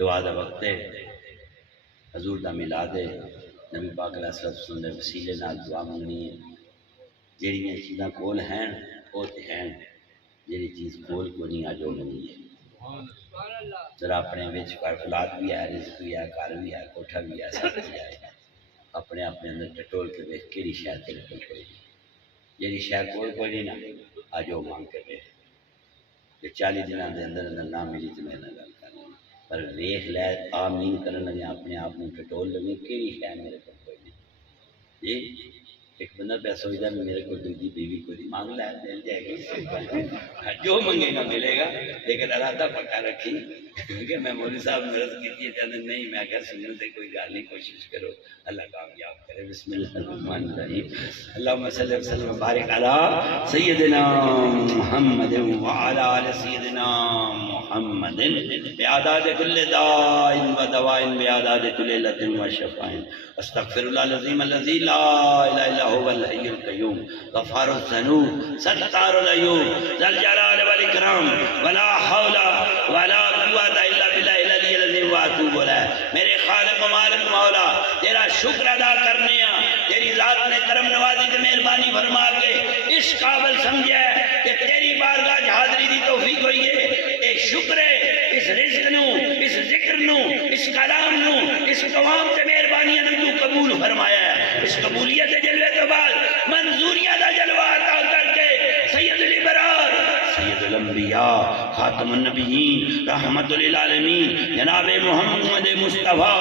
دعا دا وقت ہے، حضور دا میلاد ہے، نبی پاک علیہ السلام دے وسیلے نال دعا منگنی ہے۔ جہڑیاں چیزاں کول ہیں وہ تے ہیں، جہڑی چیز کول کو نہیں آ جو منگنی ہے۔ ذرا اپنے وچ اولاد بھی ہے، رزق بھی ہے، گھر بھی ہے، کوٹھا بھی ہے، سب کچھ ہے، اپنے اپنے اندر ٹٹول کے دیکھ کیڑی شے تیرے کول کوئی نہیں، جہڑی شے کول کوئی نہیں نا آ جو مانگ کے دے، کہ 40 دنوں دے اندر اندر نہ ملی تو میرے نال گل کر لیں، پر ویخ لے آمین کرن لگے اپنے آپ کو ٹٹول لگے کیڑی شے میرے کول کوئی نہیں۔ جی ایک بندہ پہ سوچتا ہے میرے کو دوسری بیوی کو نہیں، مانگ لے مل جائے گی، جو منگے گا ملے گا، لیکن ارادہ پکا رکھی کہ میں مولوی صاحب نے عرض کی تھی کہتے نہیں میں کہا سننے سے کوئی گال نہیں، کوشش کرو اللہ کامیاب کرے۔ بسم اللہ الرحمن الرحیم، اللہم صلی وسلم وبارک علی سیدنا محمد وعلی آل سیدنا محمد بعداد کل داء و دواء بعداد کل علت و شفاء، استغفر اللہ العظیم الذی لا الہ الا هو الحی القیوم غفار الذنوب ستار العیوب ذا الجلال والاکرام ولا حول ولا قوت الا باللہ العلی العظیم واتوب الیہ۔ میرے خالق و مالک مولا تیرا شکر ادا کرنے ہیں، تیری ذات نے کرم نوازی تے مہربانی فرما کے اس قابل سمجھے کہ تیری بارگاہ حاضری دی توفیق ہوئی ہے۔ اے شکر ہے اس رزق نو، اس ذکر نو، اس کلام نو، اس قوام تے مہربانیاں نو تو قبول فرمایا ہے۔ اس قبولیت جلوے تو بعد منظوریاں دا جلوہ عطا کر کے سید الابرار، سید الانبیاء، خاتم النبیین، رحمت للعالمین جناب محمد مصطفیٰ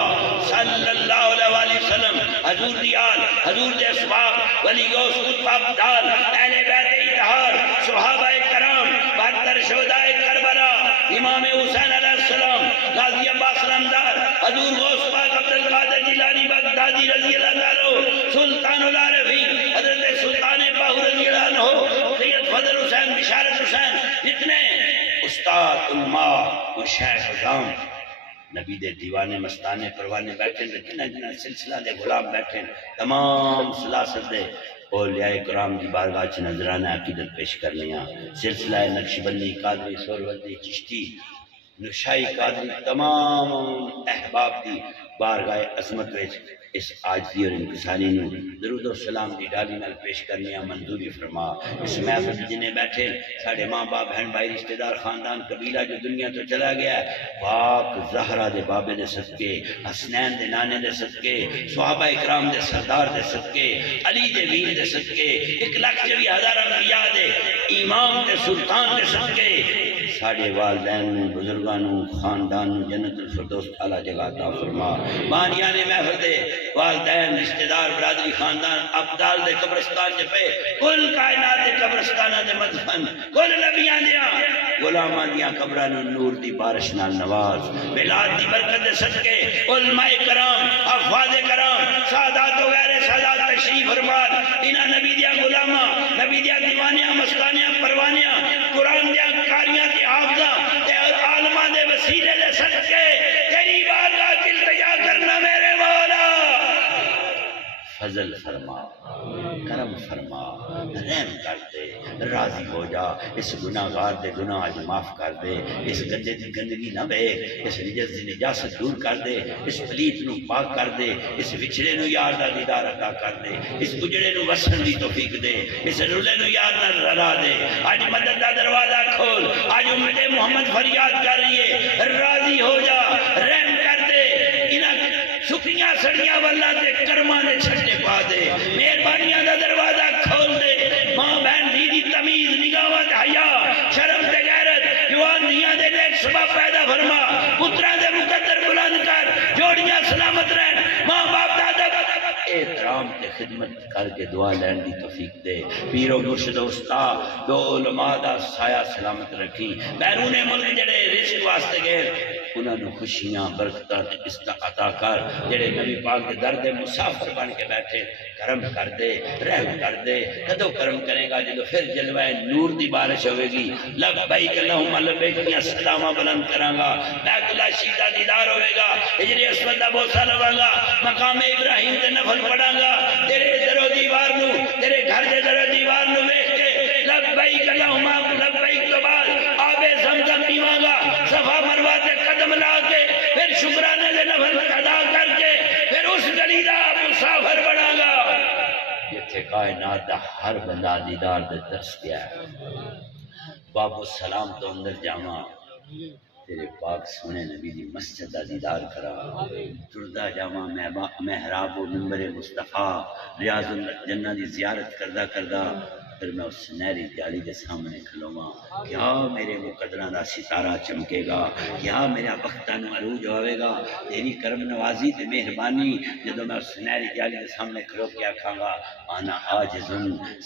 صلی اللہ علیہ وسلم، حضور دیال، حضور دے اصحاب، ولی غوث قطب ابدال، اہل بیت اطہار، صحابہ کرام، 72 شہداء کربلا، امام حسین علیہ السلام، غازی عباس نامدار، حضور غوث پاک عبدالقادر جیلانی بغدادی رضی اللہ عنہ، سلطان العارفین حضرت سلطان باہو رضی اللہ عنہ، سید فضل حسین، بشارت حسین، جتنے استاد علماء و شیخ عظام نبی دے دیوانے مستانے پروانے بیٹھے، جنہ جنہ سلسلہ دے غلام بیٹھے، تمام سلاسل دے اولیاء کرام دی بارگاہ چ نظرانہ عقیدت پیش کرنے ہیں۔ سلسلہ نقشبندی، قادری، سہروردی، چشتی، نشائی، قادری، تمام احباب دی بارگاہ عظمت وچ اس عاجزی اور انکساری نو درود و سلام دی ڈالی نال پیش کرنے ہیں، منظوری فرما۔ اس محفل جنہیں بیٹھے ساڑھے ماں باپ بہن بھائی رشتہ دار خاندان قبیلہ جو دنیا تو چلا گیا ہے، پاک زہرہ دے بابے دے صدقے، حسنین دے نانے دے صدقے، صحابہ اکرام دے سردار دے صدقے، علی دے ویر دے صدقے، 1,24,000 انبیاء دے امام دے سلطان دے صدقے، ساڑھے والدین بزرگان خاندان جنت الفردوس اعلیٰ جگہ عطا فرما۔ بانیان محفل دے والدین رشتہ دار برادری خاندان ابدال دے قبرستان دے پہ کل کائنات دے قبرستانہ دے مدفن کل نبیان دیا غلامان دیا قبران نور دی بارش نال نواز، بلاد دی برکت دے صدقے علماء کرام، افواز کرام، سادات و غیر سادات تشریف فرمان، انہا نبی دیا غلامہ، نبی دیا دیوانیاں، مستانیاں، پروانیاں، قرآن دیا کاریاں تے حافظہ تے عالمہ دے وسیلے دے صدقے تیری بارگاہ کی التجا کرنا میرے مولا، فضل فرما، کرم فرما، رحم کر دے، راضی ہو جا، اس گناہگار دے گناہ آج معاف کر دے، اس گندے دی گندگی نہ بے، اس نجس دی نجاست دور کر دے، اس پلیت نو پاک کر دے، اس وچھڑے نو یار دا دیدار عطا کر دے، اس اجڑے نو وسن دی توفیق دے، اس رلے نو یار نہ رلا دے۔ آج مدد دا دروازہ کھول، آج امت محمد فریاد کر رہی ہے، راضی ہو جا، رحم کر دے، انہاں سکھیاں سڑیاں واللہ تے کرماں دے چھٹے پا دے، مہربانیاں دا دروازہ کھول دے، ماں بہن دی دی تمیز، نگاوت، حیا، شرم تے غیرت، جوان دیاں دے نیک سبب پیدا فرما، پترہ دے مقدر بلند کر، جوڑیاں سلامت رہن، ماں باپ دادا احترام تے خدمت کر کے دعا لین دی توفیق دے، پیر و مرشد و استاد دو علماء دا سایہ سلامت رکھی، بیرون ملک جڑے رزق واسطے گئے انہوں نے خوشیاں برکتاں عطا کر، جڑے نبی پاک کے درد مسافر بن کے بیٹھے کرم کر دے، رحم کر دے، کدو کرم کرے گا جدو پھر جلوہ نور دی بارش ہوئے گی، لبیک اللہم لبیک دیا سلامہ بلند کراں گا، بیت اللہ شیدہ دیدار ہوئے گا، ہجری اسود دا بوسہ لواں گا، مقام ابراہیم تے نفل پڑھاں گا، تیرے در و دیوار نو، تیرے گھر دے در و دیوار نو ویکھ کے لبیک اللہم لبیک تو بعد آب زمزم پیواں گا، صفا مروہ تے قدم لا کے پھر شکرانے دے نفل ادا کر کے پھر اس گلی دا مسافر بنا گا جتھے کائنات دا ہر بندہ دیدار دے ترس گیا ہے۔ باب السلام تو اندر جاواں تیرے پاک سونے نبی دی مسجد دا دیدار کرا، ٹردا جاواں محراب و منبر مصطفیٰ ریاض الجنہ دی زیارت کردہ کردہ پھر میں اس سنہری جالی کے سامنے کھلواں، کیا میرے مقدراں دا ستارہ چمکے گا، کیا میرا بختہ نو عروج ہوئے گا، تیری کرم نوازی تے مہربانی جدو میں اس سنہری جالی کے سامنے کھلو کے آکھاں گا انا عاجز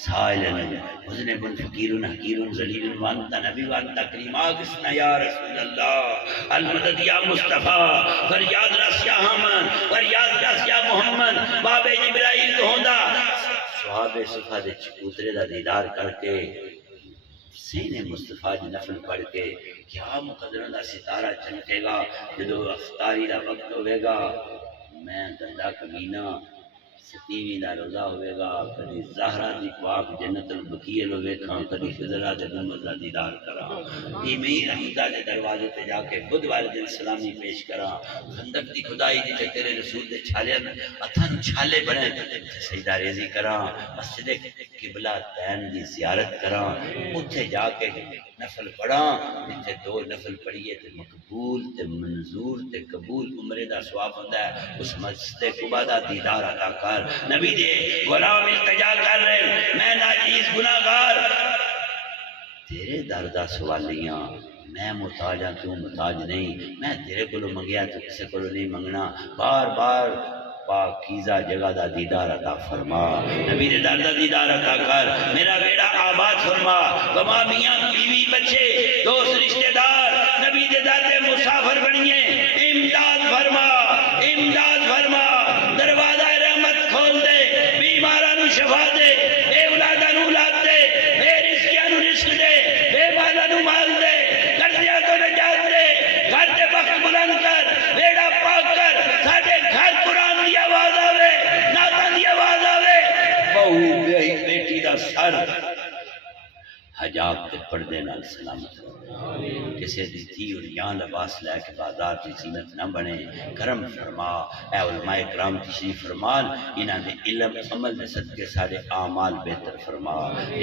سائل مذنب فقیر حقیر ذلیل وانت نبی وانت کریم آگسنا یا رسول اللہ المدد یا مصطفیٰ فریاد رس یا حمد فریاد رس یا محمد باب جبرائیل تو ہوندہ صحابہ صفحہ دے چکوترے دا دیدار کر کے سینے مصطفیٰ دی نفل پڑھ کے کیا مقدرہ دا ستارہ چمکے گا جدو افطاری دا وقت ہوئے گا میں گندا کمینہ ستیویں دا روزہ ہوئے گا کدی زہرہ دی پاک جنت البقیع لو ویکھاں کدی خضرہ دے گنبد دا دیدار کراں ایمی رحمتہ دے دروازے تے جا کے بدھ والے دن سلامی پیش کراں خندق دی خدائی جتے تیرے رسول دے چھالے اتھن چھالے بنے سجدہ ریزی کراں مسجد قبلہ تین دی زیارت کراں اتھے جا کے نفل پڑھاں جتے دو نفل پڑھیے تے مقبول تے منظور تے قبول عمرے دا ثواب ہوندا ہے اس مسجد قباء دا دیدار عطا کر نبی دے غلام التجا کر رہے میں ناچیز گناہگار تیرے در دا سوالیاں میں محتاج ہاں تو محتاج نہیں میں تیرے کو منگیا تو کسے کو نہیں منگنا بار بار پاکیزہ جگہ دا دیدار عطا فرما نبی دے در دا دیدار عطا کر میرا بیڑا آباد فرما وما میاں بیوی بچے دوست رشتہ دار نبی دے در دے مسافر بنیے امداد فرما امداد فرما دروازہ رحمت کھول دے بیمارہ نو شفا دے بے اولادہ نو اولاد دے بے رزقیہ نو رزق دے بے مالہ نو مال دے قرضیہ تو نجات دے گھر دے بخت بلند کر بیڑا پاک کر ساڑھے گھر قرآن دی آواز آوے ناتان دی آواز آوے بہو بیٹی دا سر حجاب تے پردے نال سلامت کسے دی تھی اور یہاں لباس لے کے بازار کی زینت نہ بنے کرم فرما اے علماء کرام تشریف فرمان انہاں دے علم عمل دے صدقے سارے اعمال بہتر فرما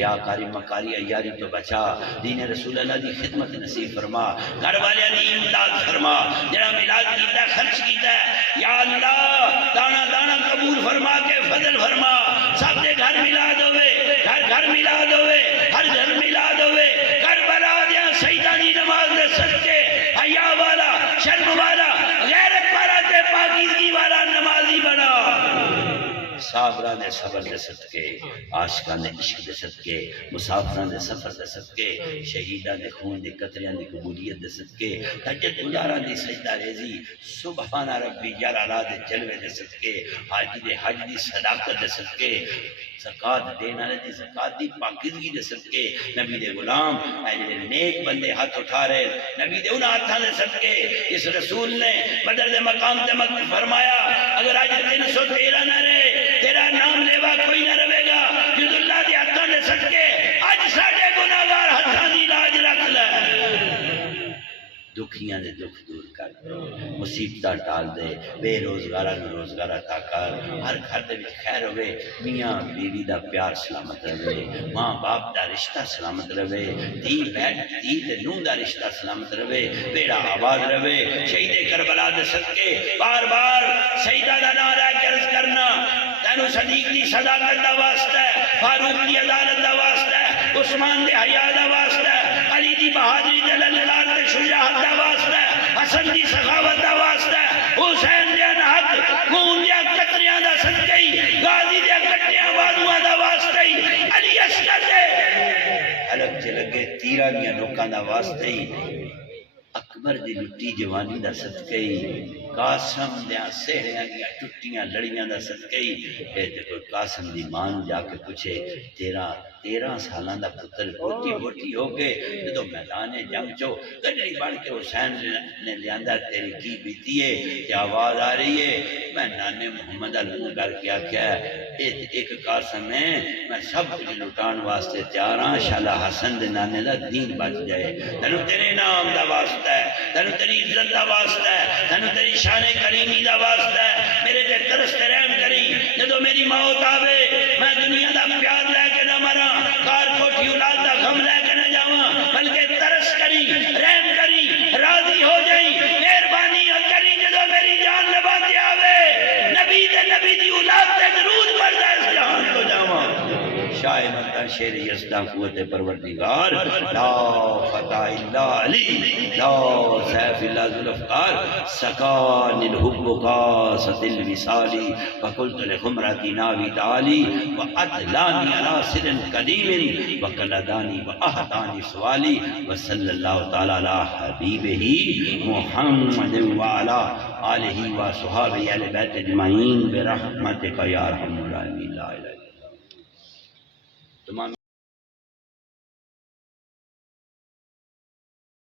یا کاری مکاری عیاری تو بچا دین رسول اللہ دی خدمت نصیب فرما گھر والے دی امداد فرما جڑا میلاد کیتا خرچ کیتا ہے یا اللہ دانا دانا قبول فرما کے فضل فرما سب دے گھر میلاد ہوئے گھر گھر میلاد ہوئے ہر گھر میلاد ہوئے کربلا دیا سیدانی نماز دے صدقے حیا والا شرم والا غیرت والا تے پاکیزگی والا نمازی بنا صابران دے صبر دے صدقے عاشقان دے عشق دے صدقے مسافران دے سفر دے صدقے شہیدان دے خون دے قطریاں دی قبولیت دے صدقے تجد گزاران دی سجدہ ریزی سبحان ربی جلالہ دے جلوے دے صدقے حاجی دے حج دی صداقت دے صدقے زکاة دینا دی زکاة دی پاکیزگی دے صدقے نبی دے غلام اے نیک بندے ہاتھ اٹھا رہے نبی دے انہاں ہاتھاں دے صدقے اس رسول نے بدر دے مقام تے فرمایا اگر آج 313 نہ رہے تیرا نام لیوا کوئی نہ رہے گا جد اللہ دی ہاتھاں دے صدقے آج ساڑھے گناہگار ہاتھاں دی لاج رکھ لے دکھیاں دے دکھ دور کر مصیبتہ ٹال دے بے روزگارہ نو روزگارہ عطا کر ہر گھر دے وچ خیر ہوئے میاں بیوی دا پیار سلامت رہے ماں باپ دا رشتہ سلامت رہے دھی بہن دھی تے نوں دا رشتہ سلامت رہے بیڑا آباد رہے شہید کربلا دے صدقے بار بار سیدہ دا نعرہ عرض کرنا تینو صدیق دی صداقت دا واسطہ ہے فاروق دی عدالت دا واسطہ ہے عثمان دے حیا دا واسطہ ہے علی دی بہادری دے للکار تے شجاعت دا واسطہ ہے حسن دی سخاوت دا واسطہ ہے حسین دے انحق خون دیا قطریاں دا صدقی غازی دیا کٹیاں بازوਆਂ دا واسطہ ہی علی اصغر دے الگ چ لگے تیراں دیاں لوکاں دا واسطہ ہی اکبر دی لٹی جوانی دا صدقی قاسم دیاں سہریاں دیاں ٹٹیاں لڑیاں دا صدقی اے تے کوئی قاسم دی مان جا کے پوچھے 13 سالاں دا پتر بوٹی بوٹی ہو کے جدو میدان جنگ چو گڈڑی بن کے حسین نے لیاندا تیری کی بیتی ہے کہ آواز آ رہی ہے میں نانے محمد علی کر کے آکھیا ایک قاسم ہے میں سب کچھ لٹان واسطے تیار ہاں شالا حسن دے نانے دا دین بچ جائے تینو تیرے نام دا واسطہ ہے تینو تیری عزت دا واسطہ ہے تینو تیری شان کریمی دا واسطہ ہے میرے تے ترس تے رحم کری جدو میری موت آوے میں دنیا دا پیار لے کے نہ مراں کار کوٹھی اولاد دا غم لے کے نہ جاواں بلکہ ترس کری رحم کری راضی ہو جائی مہربانی کری جدو میری جان لباتے آوے نبی دی اولاد تے درود پڑھدا اس جہان تو جاواں شاہ مدر شیر یزدہ قوت پروردگار لا فتح الا علی لا سیف الا ذوالافقار سکان الحب قاست الوصالی وقلت لخمرتی ناوی تعالی وعدلانی علی سر قدیم وقلدانی واہدانی سوالی وصلی اللہ تعالی علی حبیبہ محمد وعلا آلہ وصحابہ اہل بیت اجمعین برحمتک یا ارحم